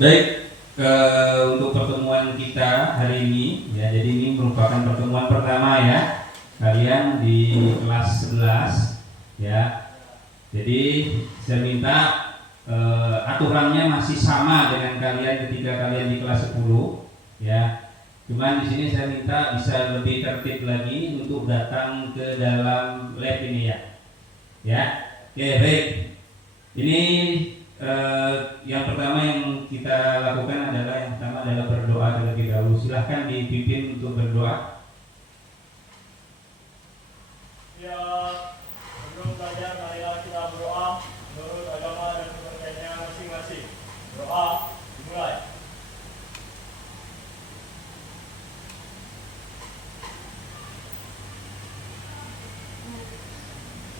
Baik, untuk pertemuan kita hari ini ya, jadi ini merupakan pertemuan pertama ya kalian di kelas 11 ya. Jadi saya minta aturannya masih sama dengan kalian ketika kalian di kelas 10 ya. Cuman di sini saya minta bisa lebih tertib lagi untuk datang ke dalam lab ini ya. Ya. Oke, baik. Ini yang pertama yang kita lakukan adalah berdoa terlebih dahulu. Silahkan dipimpin untuk berdoa. Ya, sebelum belajar marilah kita berdoa menurut agama dan kepercayaannya masing-masing. Doa dimulai.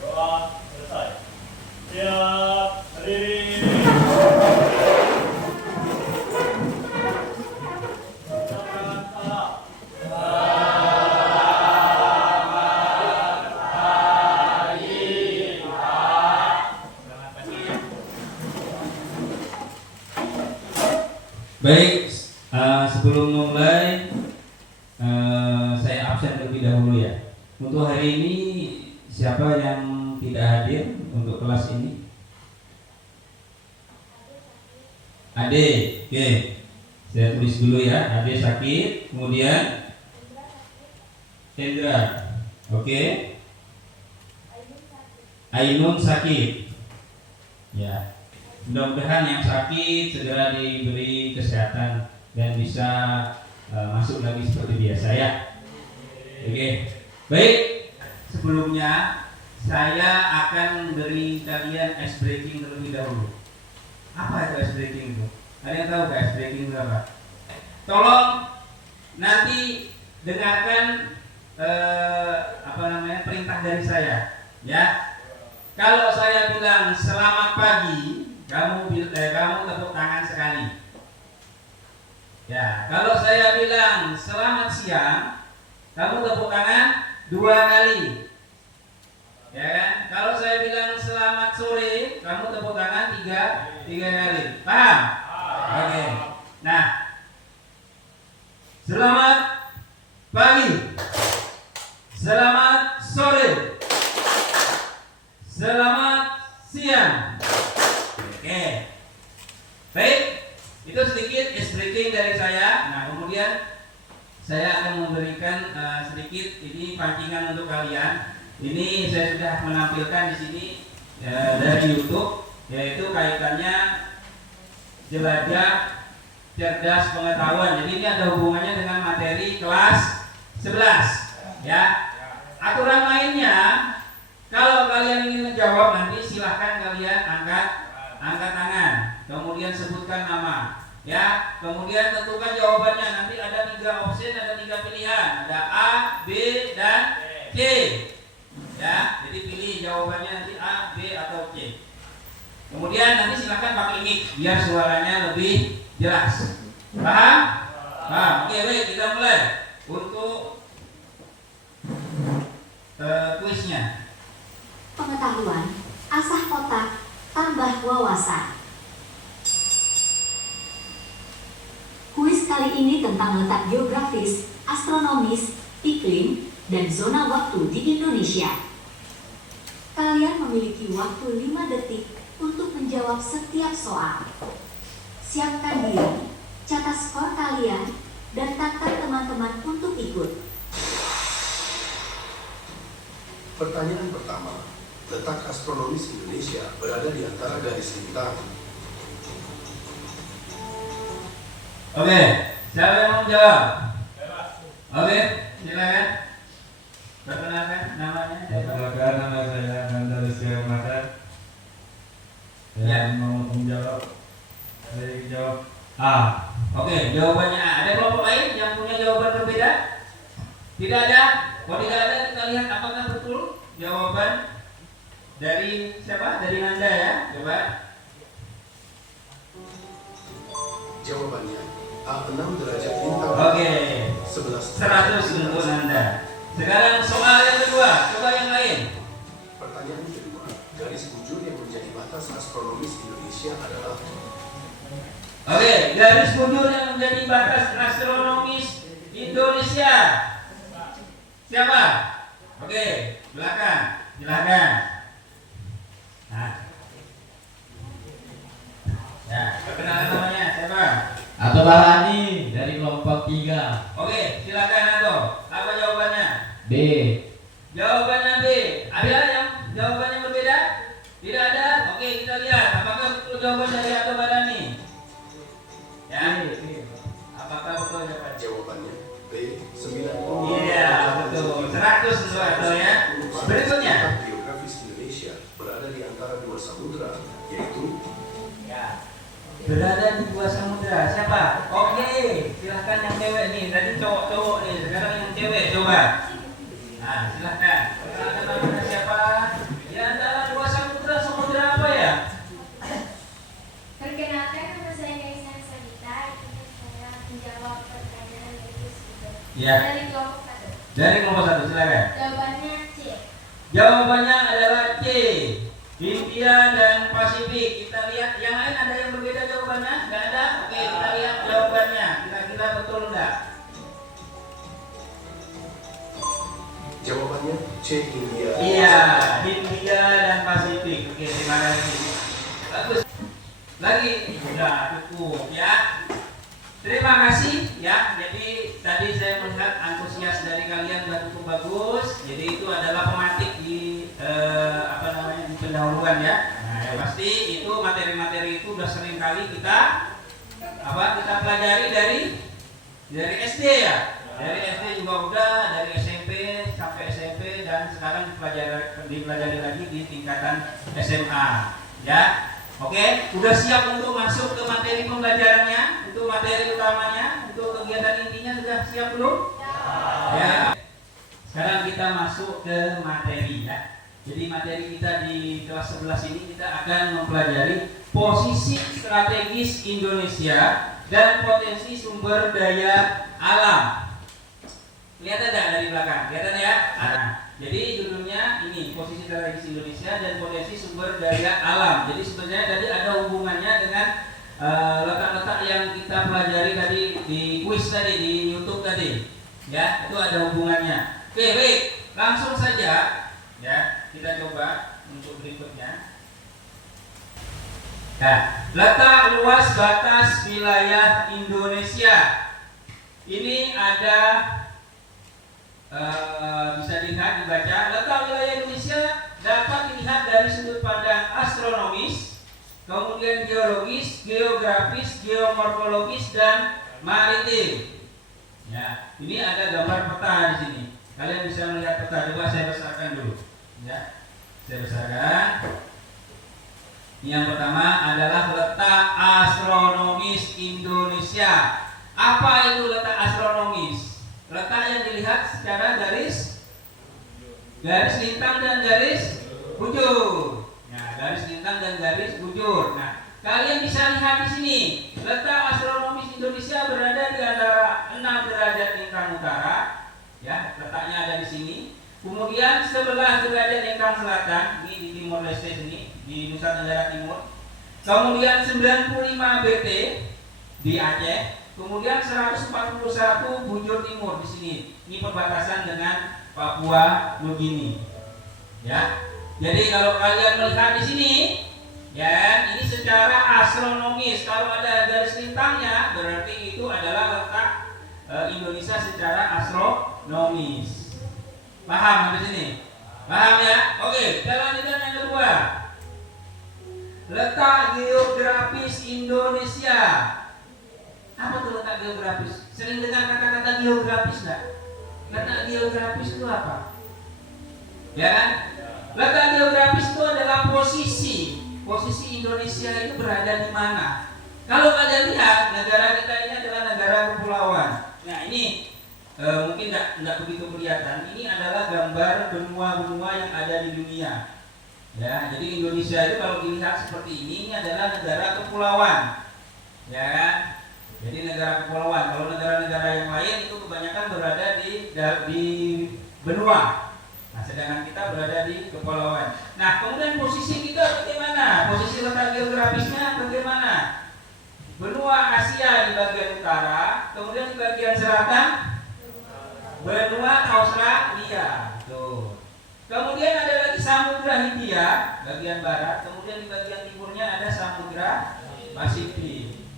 Doa selesai. Siap, berdiri. Baik, sebelum mulai saya absen terlebih dahulu ya. Untuk hari ini siapa yang tidak hadir untuk kelas ini? Ade, oke. Saya tulis dulu ya. Ade sakit, kemudian Hendra, oke. Ainun sakit. Ya. Mudah-mudahan yang sakit segera diberi kesehatan dan bisa masuk lagi seperti biasa ya. Oke. Baik. Sebelumnya saya akan beri kalian ice breaking terlebih dahulu. Apa itu ice breaking itu? Ada yang tahu ice breaking itu apa? Tolong nanti dengarkan perintah dari saya ya. Kalau saya bilang selamat pagi, kamu tepuk tangan sekali. Ya, kalau saya bilang selamat siang, kamu tepuk tangan 2 kali. Ya kan? Kalau saya bilang selamat sore, kamu tepuk tangan 3 kali. Paham? Oke. Nah, selamat pagi. Selamat sore. Selamat siang. Oke. Baik, itu sedikit ice breaking dari saya. Nah, kemudian saya akan memberikan sedikit ini pancingan untuk kalian. Ini saya sudah menampilkan di sini dari YouTube, yaitu kaitannya jelajah cerdas pengetahuan. Jadi ini ada hubungannya dengan materi kelas 11 ya. Aturan mainnya, kalau kalian ingin menjawab nanti silahkan kalian angkat tangan, kemudian sebutkan nama ya, kemudian tentukan jawabannya. Nanti ada 3 opsi, ada 3 pilihan, ada A, B, dan C ya. Jadi pilih jawabannya nanti A, B, atau C. Kemudian nanti silahkan pakai mic biar suaranya lebih jelas. Paham? Paham? Oke, baik, kita mulai untuk kuisnya. Pengetahuan, asah otak, tambah wawasan. Kuis kali ini tentang letak geografis, astronomis, iklim, dan zona waktu di Indonesia. Kalian memiliki waktu 5 detik untuk menjawab setiap soal. Siapkan diri, catat skor kalian, dan tantang teman-teman untuk ikut. Pertanyaan pertama, letak astronomis Indonesia berada di antara garis lintang. Oke, siapa yang mau jawab? Oke, silakan. Perkenalkan namanya. Perkenalkan, nama saya Nanda Rizky Rahmatan. Saya mau menjawab. Saya jawab A. Oke, jawabannya A. Ada kelompok lain yang punya jawaban berbeda? Tidak ada? Kalau tidak ada, kita lihat apakah betul jawaban dari siapa? Dari Nanda ya. Coba. Jawabannya A6 derajat lintang. Oke. 11 100 untuk Nanda. Sekarang soal yang kedua, coba yang lain. Pertanyaan kedua, garis bujur yang menjadi batas astronomis Indonesia adalah Oke, garis bujur yang menjadi batas astronomis Indonesia. Siapa? Oke, belakang, silakan. Nah, ya, perkenalan namanya siapa? Atau Bahani dari kelompok 3. Oke, silakan Anto. Apa jawabannya? B. Jawabannya B. Ada yang jawabannya berbeda? Tidak ada? Oke, kita lihat apakah betul jawaban dari Anto Badani. Ya. Apakah betul jawabannya? Jawabannya B. 9. Iya, betul. 100 untuk Anto ya. Berikutnya. Letak geografis Indonesia berada di antara dua samudra, yaitu Ya. Berada di dua samudra. Siapa? Oke, silahkan yang cewek nih. Tadi cowok-cowok nih, sekarang yang cewek coba. Nah, silahkan. Perkenalkan namanya siapa? Di antara dua samudra, samudra apa ya? Perkenalkan, nama saya Kaisa Sanita. Ini saya menjawab pertanyaan dari Sudah. Ya. Dari kelompok 1. Dari kelompok 1, silakan. Jawabannya C. Jawabannya adalah C. Hindia dan Pasifik. Kita lihat yang lain ada yang berbeda jawabannya? Enggak ada? Oke, kita lihat jawabannya. Kira-kira betul enggak? jawabannya C. India. Iya, Hindia dan Pasifik. Oke, terima kasih. Bagus. Lagi, sudah cukup ya. Terima kasih ya. Jadi tadi saya melihat antusias dari kalian sudah cukup bagus. Jadi itu adalah pematik di di pendahuluan ya. Nah, yang pasti itu materi-materi itu sudah sering kali kita pelajari dari SD ya. Dari SD juga udah, dari SMP sampai SMP dan sekarang dipelajari lagi di tingkatan SMA ya. Oke, udah siap untuk masuk ke materi pembelajarannya, untuk materi utamanya, untuk kegiatan intinya sudah siap belum? Ya. Sekarang kita masuk ke materi ya. Jadi materi kita di kelas 11 ini kita akan mempelajari posisi strategis Indonesia dan potensi sumber daya alam. Lihat ada dari belakang, kelihatan ya? Nah, jadi judulnya ini posisi strategis Indonesia dan potensi sumber daya alam. Jadi sebenarnya tadi ada hubungannya dengan letak-letak yang kita pelajari tadi di kuis tadi di YouTube tadi, ya itu ada hubungannya. Oke, baik, langsung saja ya kita coba untuk berikutnya. Nah, letak luas batas wilayah Indonesia ini ada. Bisa dilihat dibaca letak wilayah Indonesia dapat dilihat dari sudut pandang astronomis, kemudian geologis, geografis, geomorfologis dan maritim. Ya, ini ada gambar peta di sini. Kalian bisa melihat peta. Coba saya besarkan dulu. Ya, saya besarkan. Yang pertama adalah letak astronomis Indonesia. Apa itu letak astronomis? Letak yang dilihat secara garis lintang dan garis bujur. Nah, garis lintang dan garis bujur. Nah, kalian bisa lihat di sini. Letak astronomis Indonesia berada di antara 6 derajat lintang utara. Ya, letaknya ada di sini. Kemudian 11 derajat lintang selatan, ini di Timor Leste sini, di Nusa Tenggara Timur. Kemudian 95 BT di Aceh. Kemudian 141 bujur timur di sini. Ini perbatasan dengan Papua Nugini. Ya. Jadi kalau kalian melihat di sini, ya, ini secara astronomis. Kalau ada garis lintangnya, berarti itu adalah letak Indonesia secara astronomis. Paham sampai sini? Paham ya? Oke, kita lanjutkan yang kedua. Letak geografis Indonesia. Apa tuh letak geografis? Sering dengar kata-kata geografis enggak? Letak geografis itu apa? Ya kan? Letak geografis itu adalah posisi Indonesia itu berada di mana. Kalau kalian lihat negara kita ini adalah negara kepulauan. Nah ini mungkin enggak begitu kelihatan. Ini adalah gambar benua-benua yang ada di dunia. Ya, jadi Indonesia itu kalau dilihat seperti ini adalah negara kepulauan. Ya kan? Jadi negara kepulauan. Kalau negara-negara yang lain itu kebanyakan berada di benua. Nah, sedangkan kita berada di kepulauan. Nah, kemudian posisi kita bagaimana? Posisi letak geografisnya bagaimana? benua Asia di bagian utara, kemudian di bagian selatan benua Australia. Tuh. Kemudian ada lagi Samudra Hindia bagian barat, kemudian di bagian timurnya ada Samudra Pasifik.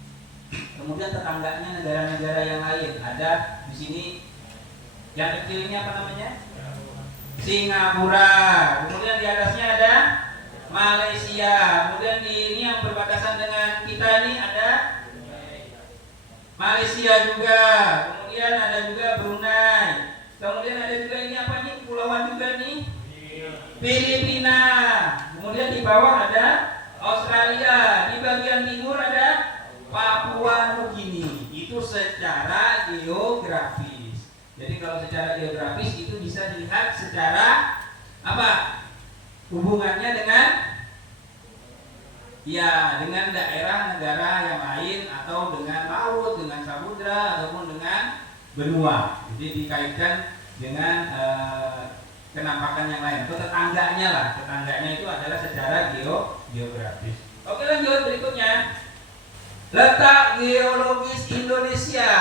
Kemudian tetangganya negara-negara yang lain. Ada di sini yang kecil ini apa namanya? Singapura. Kemudian di atasnya ada Malaysia. Kemudian di ini yang berbatasan dengan kita ini ada Malaysia juga. Kemudian ada juga Brunei. Kemudian ada juga ini apa nih? Kepulauan juga nih. Filipina. Kemudian di bawah ada Australia. Di bagian timur ada Papua Nugini. Itu secara geografis. Jadi kalau secara geografis itu bisa dilihat secara apa? Hubungannya dengan dengan daerah negara yang lain atau dengan laut, dengan samudra ataupun dengan benua. Jadi dikaitkan dengan kenampakan yang lain atau tetangganya lah. Tetangganya itu adalah secara geografis. Oke, lanjut berikutnya. Letak geologis Indonesia.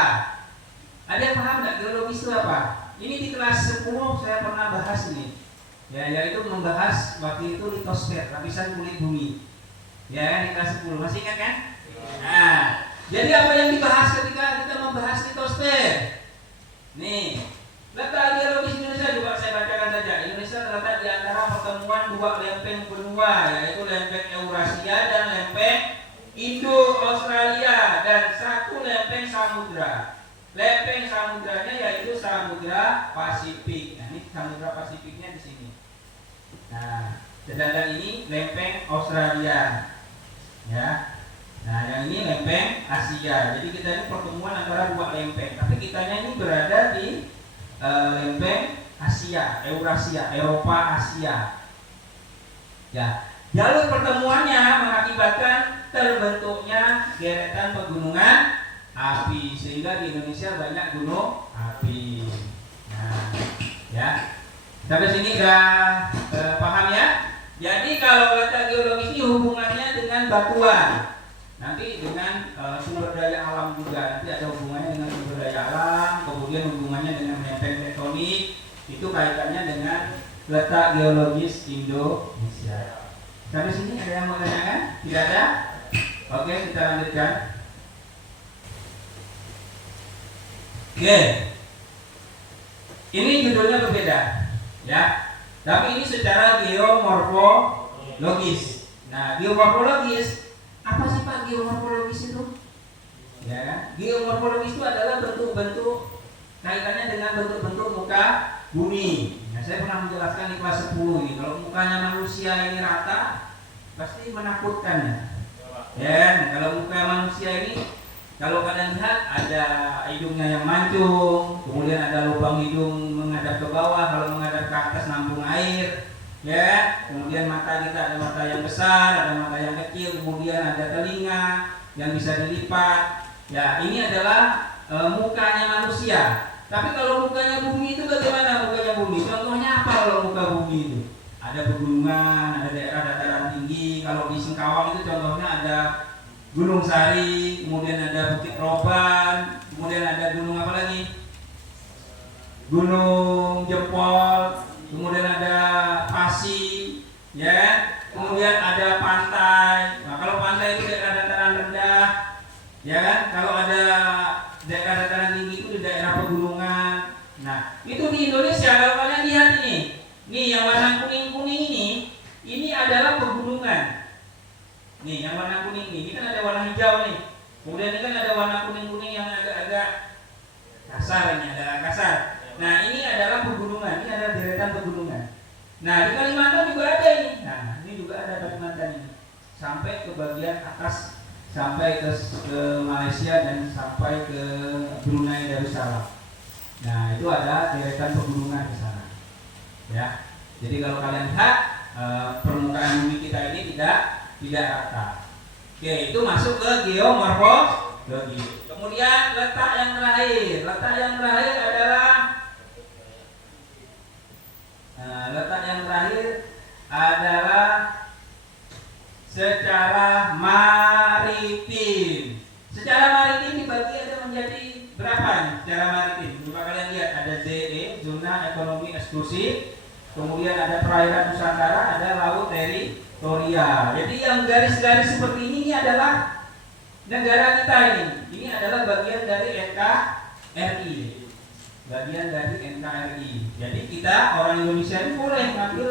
Ada yang paham nggak geologis itu apa? Ini di kelas 10 saya pernah bahas ini. Ya, yaitu membahas waktu itu litosfer, lapisan kulit bumi. Ya, di kelas 10 masih ingat kan? Nah, jadi apa yang dibahas ketika kita membahas litosfer? Nih, letak geologis Indonesia juga saya bacakan saja. Indonesia terletak di antara pertemuan dua lempeng benua, yaitu lempeng Eurasia dan lempeng Indo-Australia, dan satu lempeng samudra. Lempeng samudranya yaitu Samudra Pasifik. Nah, ini Samudra Pasifiknya di sini. Nah, sedangkan ini lempeng Australia. Ya. Nah, yang ini lempeng Asia. Jadi kita ini pertemuan antara dua lempeng. Tapi kitanya ini berada di lempeng Asia, Eurasia, Eropa, Asia. Ya, jalur pertemuannya mengakibatkan terbentuknya deretan pegunungan api, sehingga di Indonesia banyak gunung api. Nah, ya. Sampai sini udah paham ya? Jadi kalau letak geologis ini hubungannya dengan batuan. Nanti dengan sumber daya alam juga. Nanti ada hubungannya dengan sumber daya alam, kemudian hubungannya dengan lempeng tektonik. Itu kaitannya dengan letak geologis Indonesia. Sampai sini ada yang mau tanyakan? Tidak ada? Oke, kita lanjutkan. Oke. Ini judulnya berbeda, ya. Tapi ini secara geomorfologis. Nah, geomorfologis apa sih Pak geomorfologis itu? Ya kan? Geomorfologis itu adalah bentuk-bentuk kaitannya dengan bentuk-bentuk muka bumi. Nah, saya pernah menjelaskan di kelas 10 ini. Kalau mukanya manusia ini rata, pasti menakutkan ya. Ya, kalau muka manusia ini, kalau kalian lihat ada hidungnya yang mancung, kemudian ada lubang hidung menghadap ke bawah, kalau menghadap ke atas nampung air, ya. Kemudian mata kita ada mata yang besar, ada mata yang kecil, kemudian ada telinga yang bisa dilipat. Ya, ini adalah mukanya manusia. Tapi kalau mukanya bumi itu bagaimana mukanya bumi? Contohnya apa kalau muka bumi itu? Ada pegunungan, ada daerah dataran tinggi. Kalau di Singkawang itu contohnya ada Gunung Sari, kemudian ada Bukit Roban, kemudian ada gunung apa lagi? Gunung Jempol, kemudian ada Pasi, ya. Kemudian ada pantai. Nah, kalau pantai itu daerah dataran rendah, ya kan? Kalau ada daerah dataran tinggi itu di daerah pegunungan. Nah, itu di Indonesia kalau kalian lihat ini yang warna kuning-kuning ini adalah pegunungan. Nih, yang warna kuning ini kan ada warna hijau nih. Kemudian ini kan ada warna kuning-kuning yang agak-agak kasar ini, agak kasar. Nah, ini adalah pegunungan, ini adalah deretan pegunungan. Nah, di Kalimantan juga ada ini. Nah, ini juga ada Kalimantan ini. Sampai ke bagian atas, sampai ke Malaysia dan sampai ke Brunei Darussalam. Nah, itu ada deretan pegunungan di sana. Ya. Jadi kalau kalian lihat permukaan bumi kita ini tidak rata. Oke, itu masuk ke geomorfologi. Kemudian letak yang terakhir. Letak yang terakhir adalah secara maritim. kemudian ada perairan Nusantara, ada laut teritorial. Jadi yang garis-garis seperti ini adalah negara kita ini. Ini adalah bagian dari NKRI. Bagian dari NKRI. Jadi kita orang Indonesia ini boleh mengambil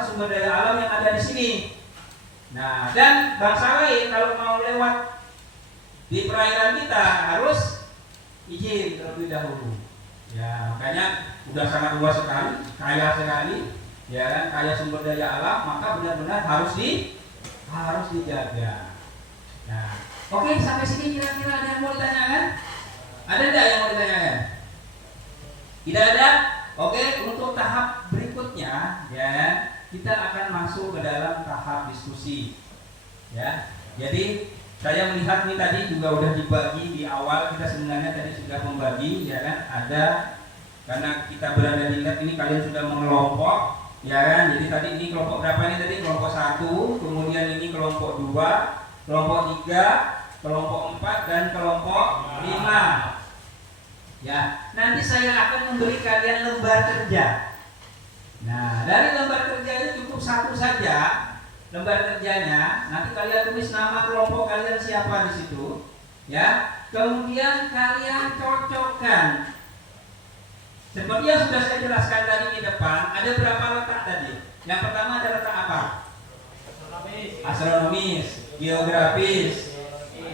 sumber daya alam yang ada di sini. Nah, dan bangsa lain kalau mau lewat di perairan kita harus izin terlebih dahulu. Ya, makanya udah sangat luas sekali, kaya sekali, ya kan, kaya sumber daya alam, maka benar-benar harus dijaga. Nah, oke, sampai sini kira-kira ada yang mau ditanyakan? Ada enggak yang mau ditanyakan? Tidak ada? Oke, untuk tahap berikutnya, ya, kita akan masuk ke dalam tahap diskusi. Ya, jadi saya melihat ini tadi juga udah dibagi di awal, kita sebenarnya tadi sudah membagi, ya kan, ada karena kita berada di lab ini kalian sudah mengelompok, ya kan. Jadi tadi ini kelompok berapa ini tadi? Kelompok 1, kemudian ini kelompok 2, kelompok 3, kelompok 4 dan kelompok 5. Ya, nanti saya akan memberi kalian lembar kerja. Nah, dari lembar kerja itu cukup satu saja. Lembar kerjanya, nanti kalian tulis nama kelompok kalian siapa di situ, ya. Kemudian kalian cocokkan. Seperti yang sudah saya jelaskan tadi di depan, ada berapa letak tadi? Yang pertama ada letak apa? Astronomis, geografis,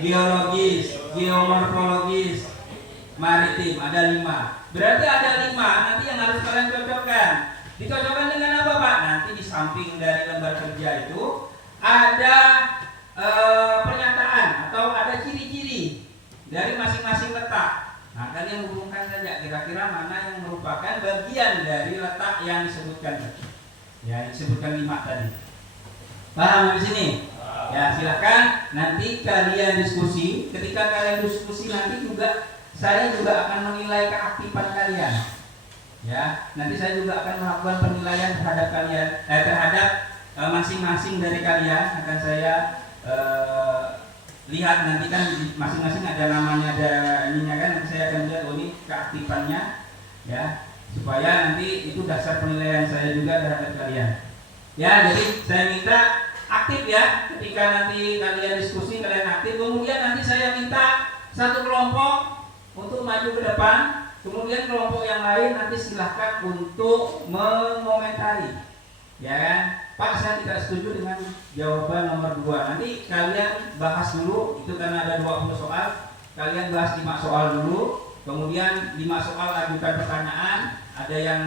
geologis, geomorfologis, maritim, ada 5. Berarti ada 5, nanti yang harus kalian cocokkan. Dicocokkan dengan apa, Pak? Nanti di samping dari lembar kerja itu ada pernyataan atau ada ciri-ciri dari masing-masing letak. Nah, kalian hubungkan saja kira-kira mana yang merupakan bagian dari letak yang disebutkan tadi. Ya, disebutkan 5 tadi. Paham di sini? Ya, silakan nanti kalian diskusi. Ketika kalian diskusi nanti juga saya juga akan menilai keaktifan kalian. Ya, nanti saya juga akan melakukan penilaian terhadap kalian, terhadap masing-masing dari kalian akan saya lihat nanti kan masing-masing ada namanya, ada ininya kan, nanti saya akan lihat ini keaktifannya, ya, supaya nanti itu dasar penilaian saya juga terhadap kalian. Ya, jadi saya minta aktif ya, ketika nanti kalian diskusi kalian aktif, kemudian nanti saya minta satu kelompok untuk maju ke depan. Kemudian kelompok yang lain nanti silahkan untuk mengomentari, ya kan? Pak, saya tidak setuju dengan jawaban nomor 2. Nanti kalian bahas dulu, itu karena ada 20 soal. Kalian bahas 5 soal dulu, kemudian 5 soal ajukan pertanyaan. Ada yang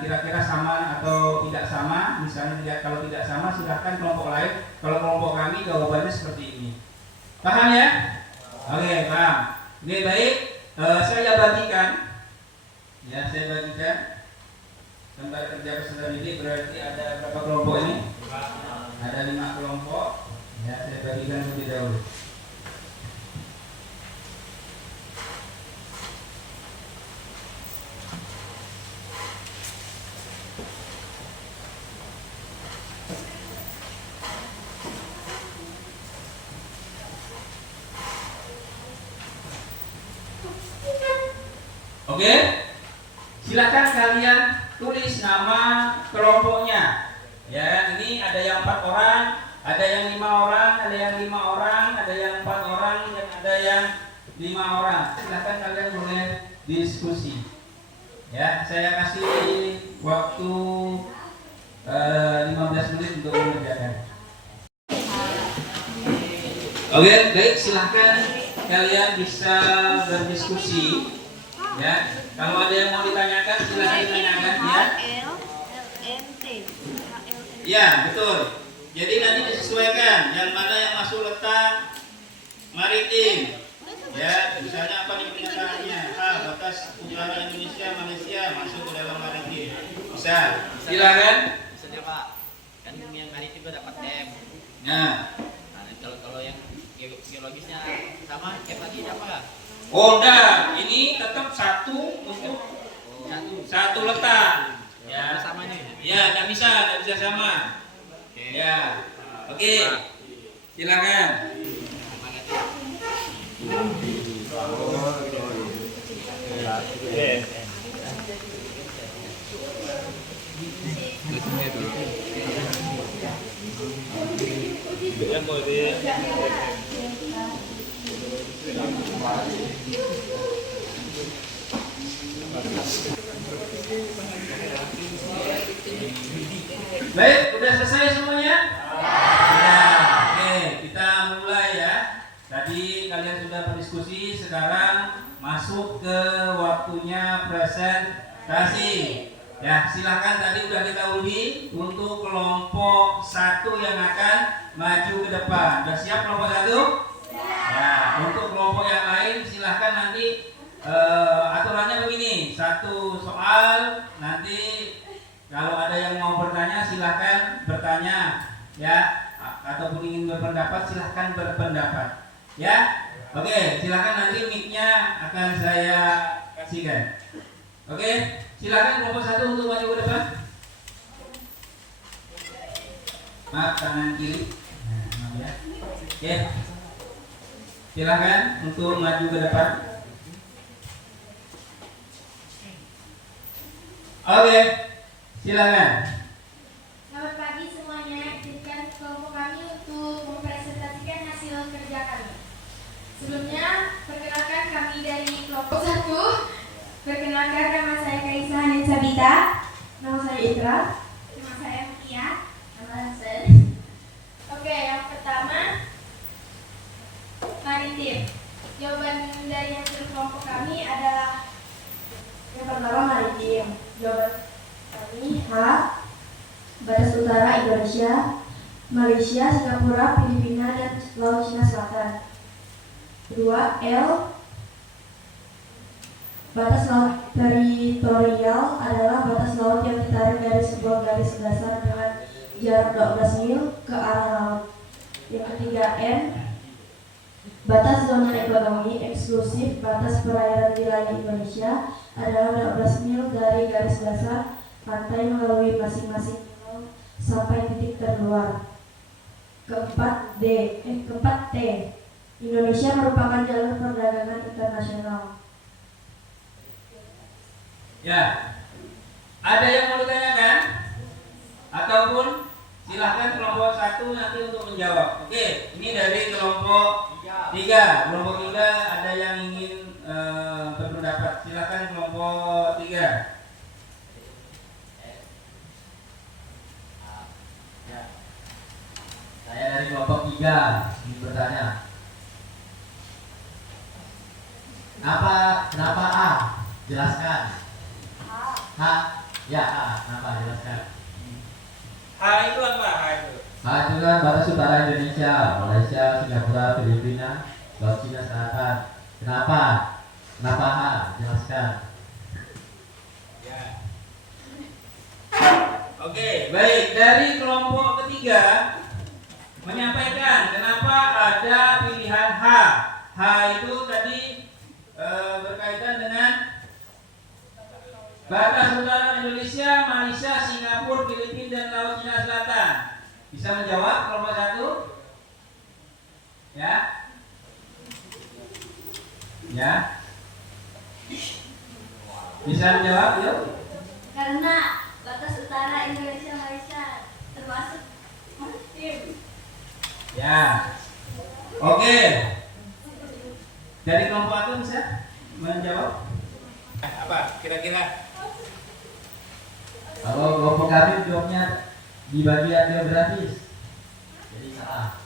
kira-kira sama atau tidak sama. Misalnya kalau tidak sama silahkan kelompok lain. Kalau kelompok kami jawabannya seperti ini. Paham ya? Oke, paham. Oke, baik. Saya bagikan. Ya, saya bagikan lembar kerja peserta didik, berarti ada berapa kelompok ini? Ada 5 kelompok. Ya, saya bagikan lebih dahulu. Oke? Silakan kalian tulis nama kelompoknya. Ya, ini ada yang 4 orang, ada yang 5 orang, ada yang 5 orang, ada yang 4 orang, dan ada yang 5 orang. Silakan kalian boleh diskusi. Ya, saya kasih waktu 15 menit untuk mengerjakan. Oke, baik, silakan kalian bisa berdiskusi. Ya, kalau ada yang mau ditanyakan silakan ditanyakan ya. Ya, betul. Jadi nanti disesuaikan yang mana yang masuk letak maritim. Ya, misalnya apa nih pernyataannya? Batas utara Indonesia Malaysia masuk ke dalam maritim. Bisa. Silakan. Misalnya Pak, kan yang maritim itu dapat M. Nah, kalau yang geologisnya sama kayak tadi apa nggak? oh enggak, ini tetap satu untuk satu letak. Ya, Sama nih. ya, enggak bisa sama. Oke. Ya, oke, silakan. Baik, udah selesai semuanya? Ya, oke, kita mulai ya. Tadi kalian sudah berdiskusi, sekarang masuk ke waktunya presentasi. Ya, silakan, tadi udah kita undi untuk kelompok 1 yang akan maju ke depan. Udah siap kelompok 1? Ya, untuk kelompok yang lain silakan nanti aturannya begini. 1 soal, nanti kalau ada yang mau bertanya silahkan bertanya ya, ataupun ingin berpendapat silahkan berpendapat ya. Oke, silahkan, nanti mic-nya akan saya kasihkan. Oke, silahkan kelompok 1 untuk maju ke depan. Maaf, kanan kiri. Nah, maaf ya. Oke, silahkan untuk maju ke depan. Oke, silakan. Selamat pagi semuanya. Izinkan kelompok kami untuk mempresentasikan hasil kerja kami. Sebelumnya, perkenalkan kami dari kelompok 1. Perkenalkan, nama saya Kaisa Hanin Sabita. Nama saya Itra. Nama saya Mutia. Nama saya. Oke, yang pertama maritim. Jawaban dari hasil kelompok kami adalah yang pertama maritim. Jawaban kami H. Batas Utara Indonesia, Malaysia, Singapura, Filipina, dan Laut Cina Selatan. Kedua, L. Batas laut teritorial adalah batas laut yang ditarik dari sebuah garis dasar dengan jarak 12 mil ke arah laut. Yang ketiga, N. Batas zona ekonomi eksklusif batas perairan wilayah Indonesia adalah 12 mil dari garis dasar pantai melalui masing-masing pulau sampai titik terluar. Keempat, T. Indonesia merupakan jalur perdagangan internasional. Ya, ada yang mau ditanyakan? Ataupun silahkan kelompok 1 nanti untuk menjawab. Oke, ini dari kelompok 3. Kelompok 3 ada yang ingin berpendapat. Silahkan kelompok 3. Saya dari kelompok 3 ingin bertanya. Kenapa A? Jelaskan. H? Ya A. Kenapa? Jelaskan. H itu apa? H itu? H itu kan batas utara Indonesia, Malaysia, Singapura, Filipina, Laut Cina Selatan. Kenapa? Kenapa H? Jelaskan. Ya. Oke, baik. Dari kelompok ketiga menyampaikan kenapa ada pilihan H. H itu tadi berkaitan dengan batas utara Indonesia, Malaysia, Singapura, Filipina, dan Laut Cina Selatan. Bisa menjawab kelompok 1? Ya. Ya. Bisa menjawab, yuk. Karena batas utara Indonesia Malaysia termasuk maritim. Ya. Oke. Dari kelompok aku bisa menjawab? Apa kira-kira? Kalau kelompok kami jawabnya di bagian geografis, jadi salah.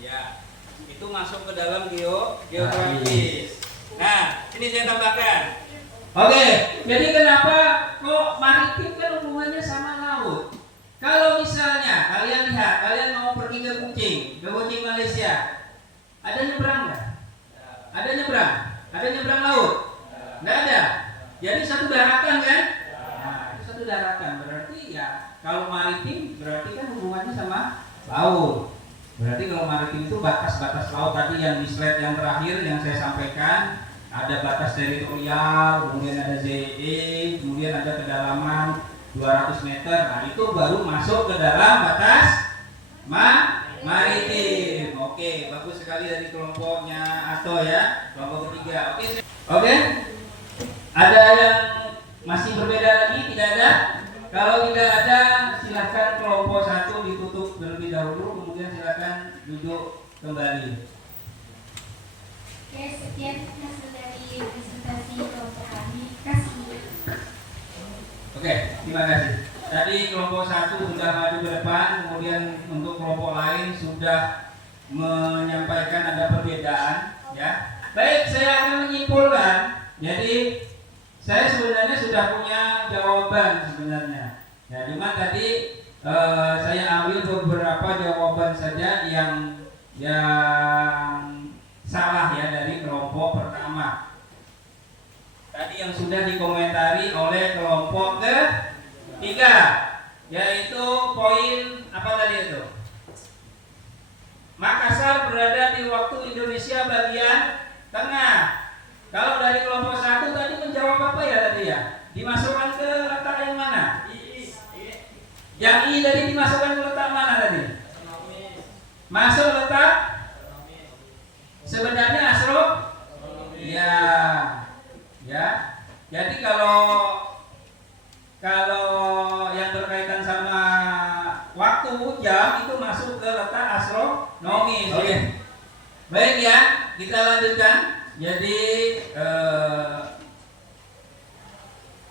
Ya. Itu masuk ke dalam geografis. Nah, ini saya tambahkan. Oke, jadi kenapa kok maritim kan hubungannya sama laut? Kalau misalnya kalian lihat, kalian mau pergi ke Kuching Malaysia, ada nyebrang nggak? Ada nyebrang? Ada nyebrang laut? Nggak ada. Jadi satu daratan kan? Nah, itu satu daratan. Berarti ya kalau maritim berarti kan hubungannya sama laut. Berarti kalau maritim itu batas-batas laut tadi yang di slide yang terakhir yang saya sampaikan. Ada batas teritorial, kemudian ada ZEE, kemudian ada kedalaman 200 meter. Nah, itu baru masuk ke dalam batas maritim. Oke, bagus sekali dari kelompoknya atau ya, kelompok ketiga. Oke. Ada yang masih berbeda lagi? Tidak ada? Kalau tidak ada, silahkan kelompok 1 ditutup duduk terlebih dahulu, kemudian silakan duduk kembali. Oke, sekian hasil dari presentasi kelompok kami. Kasih. Oke, terima kasih. Tadi kelompok 1 sudah maju ke depan, kemudian untuk kelompok lain sudah menyampaikan ada perbedaan, ya. Baik, saya akan menyimpulkan. Jadi saya sebenarnya sudah punya jawaban sebenarnya. Ya, cuma tadi saya ambil beberapa jawaban saja yang salah ya dari kelompok pertama. Tadi yang sudah dikomentari oleh kelompok ketiga, yaitu poin apa tadi itu? Makassar berada di waktu Indonesia bagian tengah. Kalau dari kelompok 1 tadi menjawab apa ya tadi ya? Dimasukkan ke letak yang mana? Yang I tadi dimasukkan ke letak mana tadi? Masuk letak sebenarnya ya. Jadi kalau yang berkaitan sama waktu jam itu masuk ke letak astronomis. Oke. Baik ya, kita lanjutkan. Jadi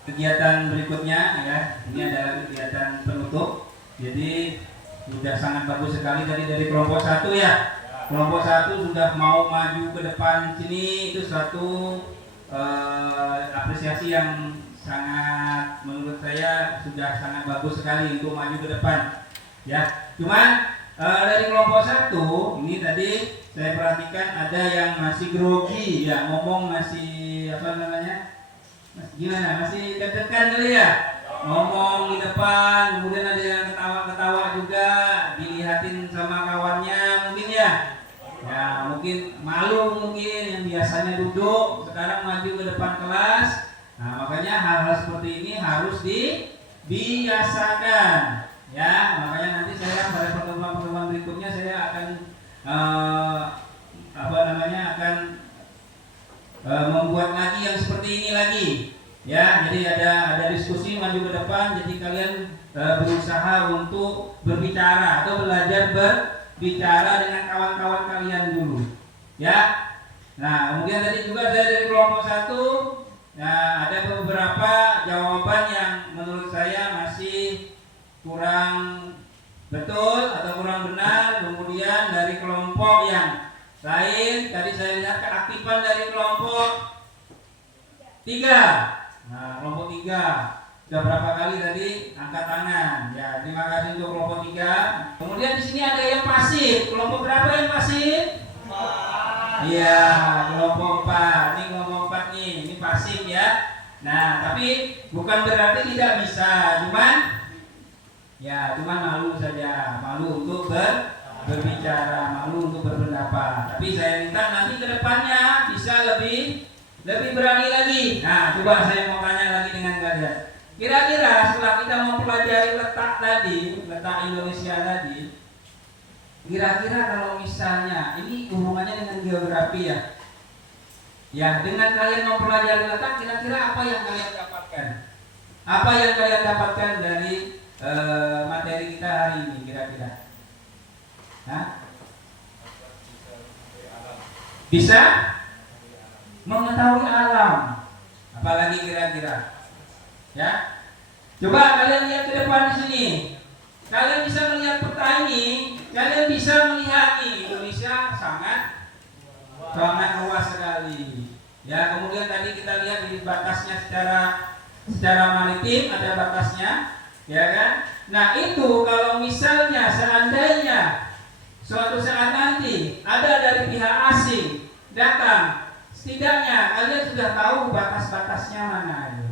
kegiatan berikutnya ya, ini adalah kegiatan penutup. Jadi sudah sangat bagus sekali tadi dari kelompok 1 ya. Kelompok 1 sudah mau maju ke depan sini, itu suatu apresiasi yang sangat menurut saya sudah sangat bagus sekali untuk maju ke depan. Ya, cuman dari kelompok 1 ini tadi saya perhatikan ada yang masih grogi ya, ngomong masih apa namanya? Gimana? Masih deg-degan kali ya? Ngomong di depan, kemudian ada yang ketawa-ketawa juga, dilihatin sama kawannya mungkin ya. Ya, mungkin malu mungkin yang biasanya duduk, sekarang maju ke depan kelas. Nah, makanya hal-hal seperti ini harus dibiasakan. Ya, makanya nanti saya pada pertemuan-pertemuan berikutnya saya akan membuat lagi yang seperti ini lagi. Ya, jadi ada diskusi maju ke depan. Jadi kalian berusaha untuk berbicara atau belajar berbicara dengan kawan-kawan kalian dulu. Ya. Nah, kemudian tadi juga saya dari kelompok 1. Nah, ada beberapa jawaban yang menurut saya masih kurang betul atau kurang benar. Kemudian dari kelompok yang lain, tadi saya lihat keaktifan dari kelompok 3. Nah, kelompok 3 sudah berapa kali tadi angkat tangan. Ya, terima kasih untuk kelompok 3. Kemudian di sini ada yang pasif. Kelompok berapa yang pasif? 4. Iya, kelompok 4. Ini kelompok 4 nih, ini pasif ya. Nah, tapi bukan berarti tidak bisa, cuman malu saja, malu untuk berbicara, malu untuk berpendapat. Tapi saya minta nanti ke depannya bisa lebih berani lagi. Nah, coba saya mau tanya lagi dengan kalian. Kira-kira setelah kita mempelajari letak Indonesia tadi, kira-kira kalau misalnya ini hubungannya dengan geografi ya. Ya, dengan kalian mempelajari letak, kira-kira apa yang kalian dapatkan? Apa yang kalian dapatkan dari materi kita hari ini kira-kira? Hah? Bisa mengetahui alam. Apalagi kira-kira? Ya. Coba kalian lihat ke depan di sini. Kalian bisa melihat peta ini, kalian bisa melihat nih Indonesia sangat luas sekali. Ya, kemudian tadi kita lihat di batasnya secara maritim ada batasnya, ya kan? Nah, itu kalau misalnya seandainya suatu saat nanti ada dari pihak asing datang, setidaknya kalian sudah tahu batas-batasnya mana itu.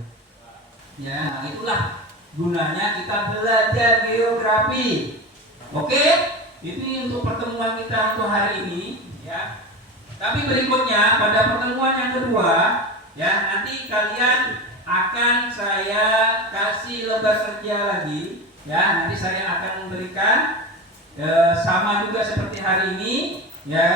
Ya, itulah gunanya kita belajar geografi. Oke? Ini untuk pertemuan kita untuk hari ini, ya. Tapi berikutnya pada pertemuan yang kedua, ya, nanti kalian akan saya kasih lembar kerja lagi, ya. Nanti saya akan memberikan sama juga seperti hari ini, ya.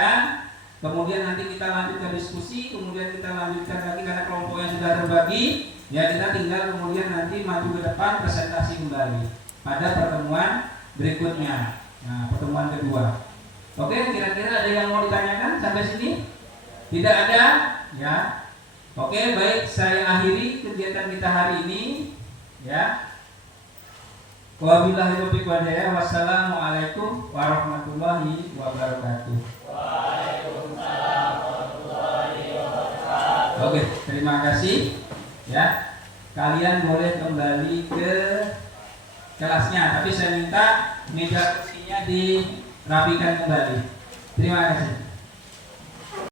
Kemudian nanti kita lanjutkan diskusi, kemudian kita lanjutkan lagi karena kelompoknya sudah terbagi, ya. Kita tinggal kemudian nanti maju ke depan presentasi kembali pada pertemuan berikutnya. Nah, pertemuan kedua. Oke, kira-kira ada yang mau ditanyakan sampai sini? Tidak ada? Ya. Oke, baik, saya akhiri kegiatan kita hari ini. Ya. Wabillahi taufiq wal hidayah. Wassalamualaikum warahmatullahi wabarakatuh. Waalaikumsalam warahmatullahi wabarakatuh. Oke, terima kasih. Ya. Kalian boleh kembali ke kelasnya, tapi saya minta meja kursinya dirapikan kembali. Terima kasih.